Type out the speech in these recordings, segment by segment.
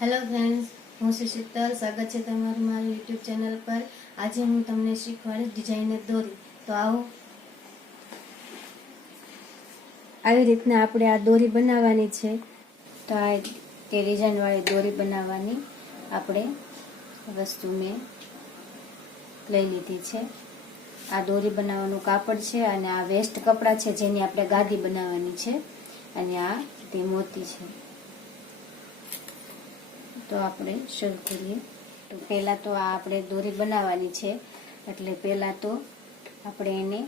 Hello friends, हूँ श्री शीतल। स्वागत है तमाરું મારી યુટ્યુબ ચેનલ પર। આજે હું તમને શીખવાડીશ ડિઝાઇનર દોરી। તો આવો, આવી રીતના આપણે આ દોરી બનાવવાની છે। તો આ તે ડિઝાઇન વાળી દોરી બનાવવાની આપણે વસ્તુ મેં લઈ લીધી છે। આ દોરી બનાવવાનું કાપડ છે અને આ વેસ્ટ કપડા છે જેની આપણે ગાદી બનાવવાની છે અને આ તે મોતી છે। तो આપણે શરૂ કરીએ। તો પહેલા તો આ આપણે દોરી બનાવવાની છે, એટલે પહેલા તો આપણે એને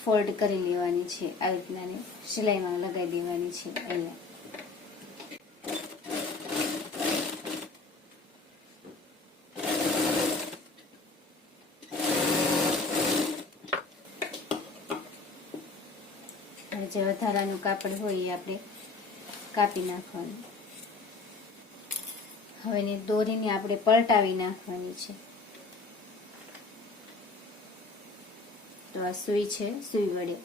ફોલ્ડ કરી લેવાની છે। આવી રીતના સિલાઈમાં લગાવી દેવાની છે। અહીંયા જે વધારાનું કાપડ હોય એ આપણે કાપી નાખવાનું। હવે એની દોરીને આપણે પલટાવી નાખવાની છે। તો આ સુઈ છે, સુઈ વડે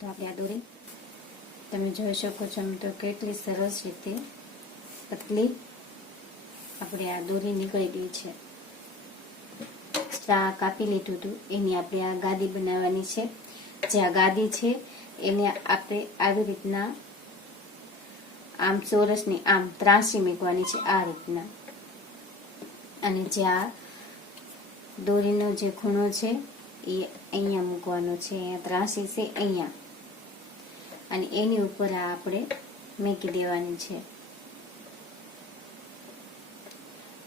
तो આપણે આ દોરી તમે જોઈ શકો છો તો કેટલી સરસ રીતે પતલી આપણે આ દોરી નીકળી ગઈ છે। આ કાપી લીધું હતું એની આપણે આ ગાદી બનાવવાની છે। જે આ ગાદી છે એને આપણે આવી રીતના આમ ચોરસની આમ ત્રાસી મૂકવાની છે આ રીતના। અને જે આ દોરીનો જે ખૂણો છે એ અહીંયા મૂકવાનો છે, અહીંયા ત્રાસી છે અહીંયા, અને એની ઉપર આ આપણે મૂકી દેવાની છે।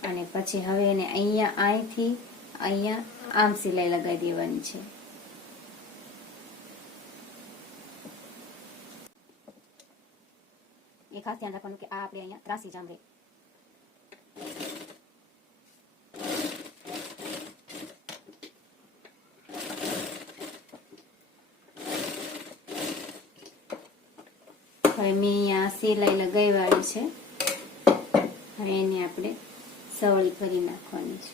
અને પછી હવે એને અહીંયા અહીંથી અહીંયા આમ સિલાઈ લગાવી દેવાની છે। એ ખાસ ધ્યાન રાખવાનું કે આ આપણે અહીંયા ત્રાસી જામ રહે। હવે મેં અહીંયા સિલાઈ લગાવવાની છે। હવે એને આપણે સવળી કરી નાખવાની છે।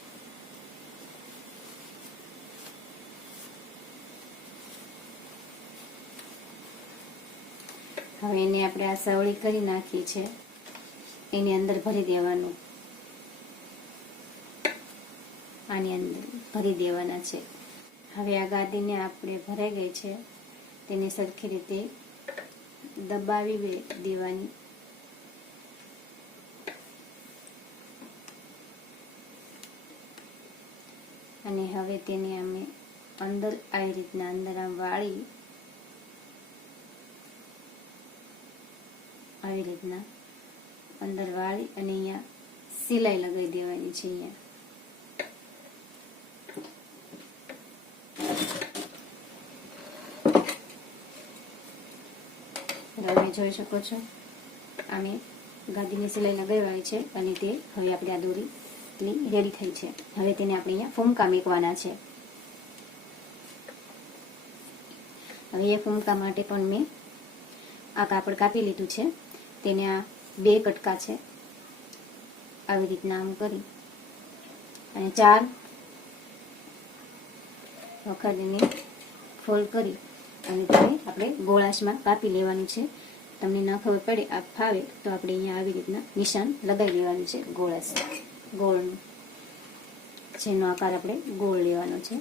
હવે એને આપણે આ સવળી કરી નાખી છે, એની અંદર ભરી દેવાનું, આની અંદર ભરી દેવાના છે। હવે આ ગાદીને આપણે ભરાઈ ગઈ છે તેને સરખી રીતે દબાવી દેવાની। અને હવે તેને અમે અંદર આવી રીતના અંદર આમ વાળી આવી રીતના અંદર વાળી અને અહીંયા સિલાઈ લગાવી દેવાની છે। અહીંયા તમે જોઈ શકો છો આમે ગાદીની સિલાઈ લગાવવાની છે અને તે હવે આપણે આ દોરી રેડી થઈ છે। હવે તેને આપણે અહીંયા ફૂમકા મૂકવાના છે। હવે એ ફૂમકા માટે પણ મેં આ કાપડ કાપી લીધું છે, તેને આ 2 કટકા છે આવી રીતના આમ કરી અને 4 વખત એને ફોલ્ડ કરી અને તેને આપણે ગોળાશમાં કાપી લેવાની છે। તમને ન ખબર પડે આ ફાવે તો આપણે અહીંયા આવી રીતના નિશાન લગાવી દેવાનું છે ગોળાશ ગોળનું, જેનો આકાર આપણે ગોળ લેવાનો છે।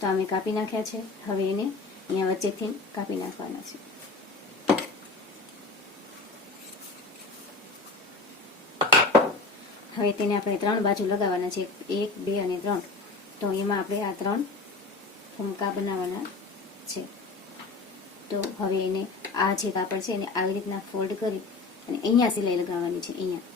તો અમે કાપી નાખ્યા છે। હવે એને અહીંયા વચ્ચેથી કાપી નાખવાના છે। હવે તેને આપણે 3 બાજુ લગાવવાના છે, 1 2 અને 3। તો એમાં આપણે આ 3 ફૂમકા બનાવવાના છે। તો હવે એને આ જે કાપડ છે એને આવી રીતના ફોલ્ડ કરી અને અહીંયા સિલાઈ લગાવવાની છે। અહીંયા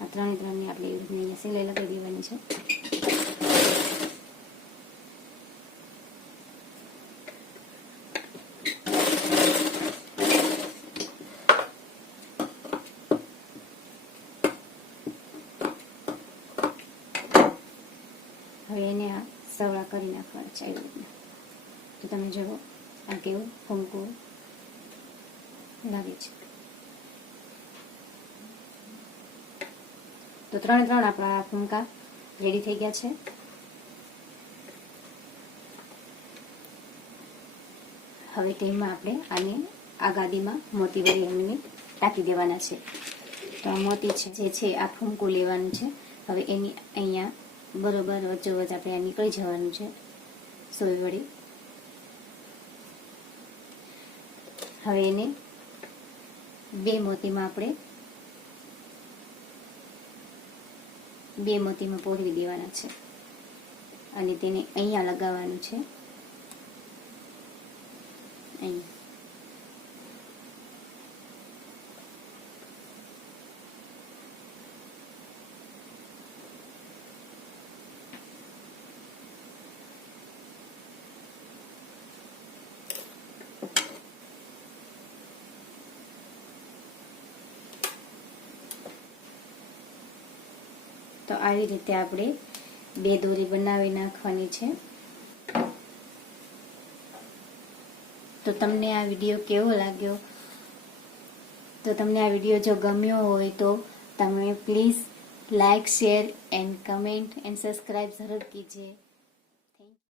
આ 3 ની આપણે અહીંયા સિલાઈ લગાવી દેવાની છે। સવળા કરી નાખવાના છે આવી રીતના. તો તમે જુઓ આ કેવું ફૂમકું લાગે છે. તો 3 આપણા ફૂમકા રેડી થઈ ગયા છે. હવે તેમાં આપણે આને આ ગાદીમાં મોતી વળી એમને ટાંકી દેવાના છે. તો આ મોતી છે જે છે આ ફૂમકું લેવાનું છે. હવે એની અહીંયા બરોબર વચ્ચોવચ્ચ આપણે આ નીકળી જવાનું છે સોય વળી. હવે એને 2 મોતીમાં પોરવી દેવાના છે અને તેને અહીંયા લગાવવાનું છે. અહીંયા તો આવી રીતે આપણે 2 દોરી બનાવી નાખવાની છે. તો તમને આ વિડીયો કેવો લાગ્યો? તો તમને આ વિડીયો જો ગમ્યો હોય તો તમે please like share and comment and subscribe जरूर कीजिए.